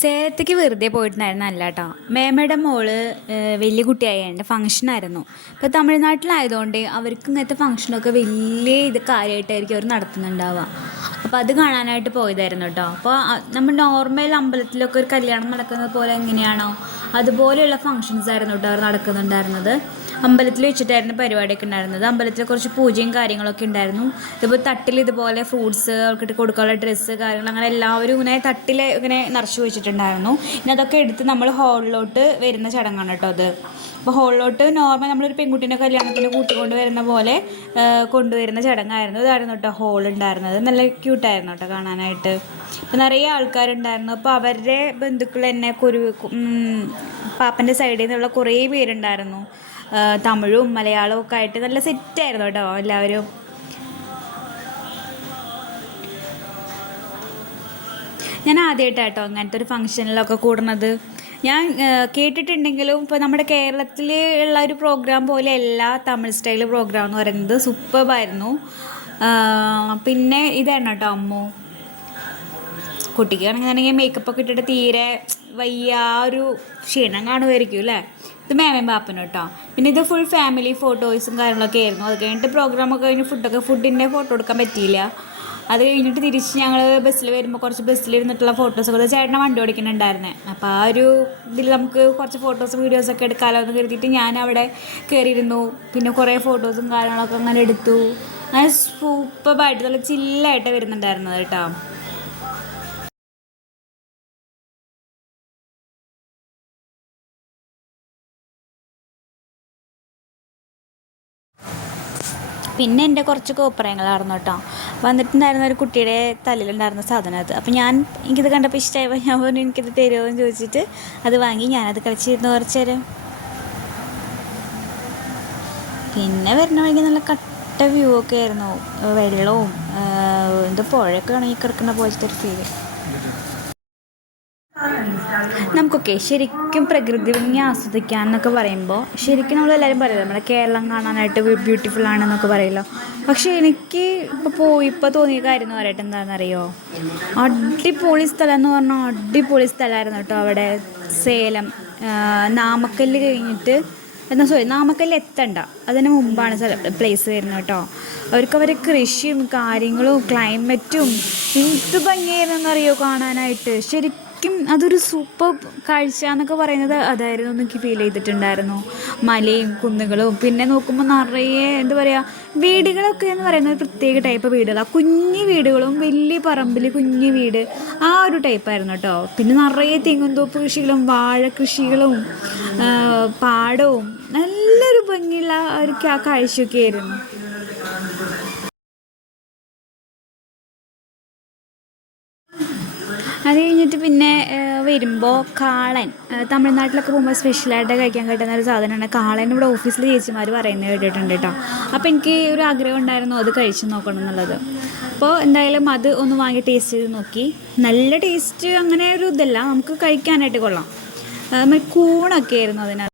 സേലത്തേക്ക് വെറുതെ പോയിട്ടുണ്ടായിരുന്നല്ല കേട്ടോ. മേമയുടെ മോള് വലിയ കുട്ടിയായതുകൊണ്ട് ഫംഗ്ഷനായിരുന്നു. ഇപ്പോൾ തമിഴ്നാട്ടിലായതുകൊണ്ട് അവർക്ക് ഇങ്ങനത്തെ ഫംഗ്ഷനൊക്കെ വലിയ കാര്യമായിട്ടായിരിക്കും അവർ നടത്തുന്നുണ്ടാവുക. അപ്പോൾ അത് കാണാനായിട്ട് പോയതായിരുന്നു കേട്ടോ. അപ്പോൾ നമ്മൾ നോർമൽ അമ്പലത്തിലൊക്കെ ഒരു കല്യാണം നടക്കുന്നത് പോലെ എങ്ങനെയാണോ അതുപോലെയുള്ള ഫങ്ഷൻസ് ആയിരുന്നു കേട്ടോ അവർ നടക്കുന്നുണ്ടായിരുന്നത്. അമ്പലത്തിൽ വെച്ചിട്ടായിരുന്നു പരിപാടിയൊക്കെ ഉണ്ടായിരുന്നത്. അമ്പലത്തിൽ കുറച്ച് പൂജയും കാര്യങ്ങളൊക്കെ ഉണ്ടായിരുന്നു. ഇതിപ്പോൾ തട്ടിൽ ഇതുപോലെ ഫ്രൂട്ട്സ് അവർക്കിട്ട് കൊടുക്കാനുള്ള ഡ്രസ്സ് കാര്യങ്ങൾ അങ്ങനെ എല്ലാവരും ഇങ്ങനെ തട്ടിൽ ഇങ്ങനെ നിറച്ച് വെച്ചിട്ടുണ്ടായിരുന്നു. ഇനി അതൊക്കെ എടുത്ത് നമ്മൾ ഹാളിലോട്ട് വരുന്ന ചടങ്ങാണ് കേട്ടോ അത്. അപ്പോൾ ഹാളിലോട്ട് നോർമൽ നമ്മളൊരു പെൺകുട്ടീൻ്റെ കല്യാണത്തിന് കൂട്ടിക്കൊണ്ട് വരുന്ന പോലെ കൊണ്ടുവരുന്ന ചടങ്ങായിരുന്നു. ഇതായിരുന്നു കേട്ടോ ഹോൾ ഉണ്ടായിരുന്നത്. നല്ല ക്യൂട്ടായിരുന്നു കേട്ടോ കാണാനായിട്ട്. അപ്പോൾ നിറയെ ആൾക്കാരുണ്ടായിരുന്നു. അപ്പോൾ അവരുടെ ബന്ധുക്കൾ തന്നെ പാപ്പൻ്റെ സൈഡിൽ നിന്നുള്ള കുറേ പേരുണ്ടായിരുന്നു. തമിഴും മലയാളവും ഒക്കെ ആയിട്ട് നല്ല സെറ്റായിരുന്നു കേട്ടോ എല്ലാവരും. ഞാൻ ആദ്യമായിട്ടാട്ടോ അങ്ങനത്തെ ഒരു ഫംഗ്ഷനിലൊക്കെ കൂടുന്നത്. ഞാൻ കേട്ടിട്ടുണ്ടെങ്കിലും ഇപ്പോൾ നമ്മുടെ കേരളത്തിൽ ഉള്ള ഒരു പ്രോഗ്രാം പോലെയല്ല തമിഴ് സ്റ്റൈൽ പ്രോഗ്രാം എന്ന് പറയുന്നത്. സൂപ്പർബായിരുന്നു. പിന്നെ ഇതായിരുന്നു കേട്ടോ അമ്മു. കുട്ടിക്കാണെങ്കിൽ മേക്കപ്പൊക്കെ ഇട്ടിട്ട് തീരെ വയ്യ ഒരു ക്ഷീണം കാണുമായിരിക്കും അല്ലേ. ഇത് മേമയും പാപ്പനും കേട്ടോ. പിന്നെ ഇത് ഫുൾ ഫാമിലി ഫോട്ടോസും കാര്യങ്ങളൊക്കെ ആയിരുന്നു. അത് കഴിഞ്ഞിട്ട് പ്രോഗ്രാമൊക്കെ കഴിഞ്ഞ് ഫുഡിൻ്റെ ഫോട്ടോ എടുക്കാൻ പറ്റിയില്ല. അത് കഴിഞ്ഞിട്ട് തിരിച്ച് ഞങ്ങൾ ബസ്സിൽ വരുമ്പോൾ കുറച്ച് ബസ്സിലിരുന്നിട്ടുള്ള ഫോട്ടോസൊക്കെ ചേട്ടനെ വണ്ടി ഓടിക്കുന്നുണ്ടായിരുന്നേ. അപ്പോൾ ആ ഒരു ഇതിൽ നമുക്ക് കുറച്ച് ഫോട്ടോസും വീഡിയോസൊക്കെ എടുക്കാമല്ലോ എന്ന് കരുതിയിട്ട് ഞാൻ അവിടെ കയറിയിരുന്നു. പിന്നെ കുറേ ഫോട്ടോസും കാര്യങ്ങളൊക്കെ അങ്ങനെ എടുത്തു. അങ്ങനെ സൂപ്പറായിട്ട് നല്ല ചില്ലായിട്ട് വരുന്നുണ്ടായിരുന്നത് കേട്ടോ. പിന്നെ എൻ്റെ കുറച്ച് കോപ്രായങ്ങളായിരുന്നു കേട്ടോ. വന്നിട്ടുണ്ടായിരുന്ന ഒരു കുട്ടിയുടെ തലയിലുണ്ടായിരുന്ന സാധനം അത്. അപ്പോൾ എനിക്കിത് കണ്ടപ്പോൾ ഇഷ്ടമായപ്പോൾ ഞാൻ പറഞ്ഞു എനിക്കിത് തരുമോ എന്ന് ചോദിച്ചിട്ട് അത് വാങ്ങി ഞാനത് കളിച്ചിരുന്നു കുറച്ച് നേരം. പിന്നെ വരുന്ന വഴിക്ക് നല്ല കട്ട വ്യൂ ഒക്കെ ആയിരുന്നു. വെള്ളവും എന്തോ പുഴയൊക്കെ ഉണങ്ങി കിടക്കുന്ന പോലത്തെ ഒരു ഫീല്. നമുക്കൊക്കെ ശരിക്കും പ്രകൃതി ഭംഗി ആസ്വദിക്കാൻ എന്നൊക്കെ പറയുമ്പോൾ ശരിക്കും നമ്മളെല്ലാവരും പറയില്ല നമ്മുടെ കേരളം കാണാനായിട്ട് ബ്യൂട്ടിഫുൾ ആണെന്നൊക്കെ പറയല്ലോ. പക്ഷേ എനിക്ക് ഇപ്പോൾ തോന്നിയ കാര്യം എന്ന് പറയട്ടെ എന്താണെന്നറിയോ, അടിപൊളി സ്ഥലം എന്ന് പറഞ്ഞാൽ അടിപൊളി സ്ഥലമായിരുന്നു കേട്ടോ. അവിടെ സേലം നാമക്കല്ല് കഴിഞ്ഞിട്ട് നാമക്കല്ല് എത്തണ്ട അതിന് മുമ്പാണ് പ്ലേസ് വരുന്നത് കേട്ടോ. അവരെ കൃഷിയും കാര്യങ്ങളും ക്ലൈമറ്റും എന്ത് ഭംഗിയായിരുന്നെന്നറിയോ കാണാനായിട്ട്. ശരിക്കും അതൊരു സൂപ്പർ കാഴ്ച എന്നൊക്കെ പറയുന്നത് അതായിരുന്നു എനിക്ക് ഫീൽ ചെയ്തിട്ടുണ്ടായിരുന്നു. മലയും കുന്നുകളും പിന്നെ നോക്കുമ്പോൾ നിറയെ എന്താ പറയുക വീടുകളൊക്കെ എന്ന് പറയുന്നത് പ്രത്യേക ടൈപ്പ് വീടുകളാണ്. കുഞ്ഞു വീടുകളും വലിയ പറമ്പിൽ കുഞ്ഞു വീട് ആ ഒരു ടൈപ്പായിരുന്നു കേട്ടോ. പിന്നെ നിറയെ തെങ്ങുംതോപ്പ് കൃഷികളും വാഴ കൃഷികളും പാടവും നല്ലൊരു ഭംഗിയുള്ള ഒരു കാഴ്ചയൊക്കെ ആയിരുന്നു. അത് കഴിഞ്ഞിട്ട് പിന്നെ വരുമ്പോൾ കാളൻ തമിഴ്നാട്ടിലൊക്കെ പോകുമ്പോൾ സ്പെഷ്യലായിട്ട് കഴിക്കാൻ കിട്ടുന്ന ഒരു സാധനമാണ് കാളൻ. ഇവിടെ ഓഫീസിൽ ചേച്ചിമാർ പറയുന്നത് കേട്ടിട്ടുണ്ട് കേട്ടോ. അപ്പോൾ എനിക്ക് ഒരു ആഗ്രഹം ഉണ്ടായിരുന്നു അത് കഴിച്ച് നോക്കണം എന്നുള്ളത്. അപ്പോൾ എന്തായാലും അത് ഒന്ന് വാങ്ങി ടേസ്റ്റ് ചെയ്ത് നോക്കി. നല്ല ടേസ്റ്റ് അങ്ങനെ ഒരു ഇതല്ല, നമുക്ക് കഴിക്കാനായിട്ട് കൊള്ളാം. കൂണൊക്കെ ആയിരുന്നു അതിനകത്ത്.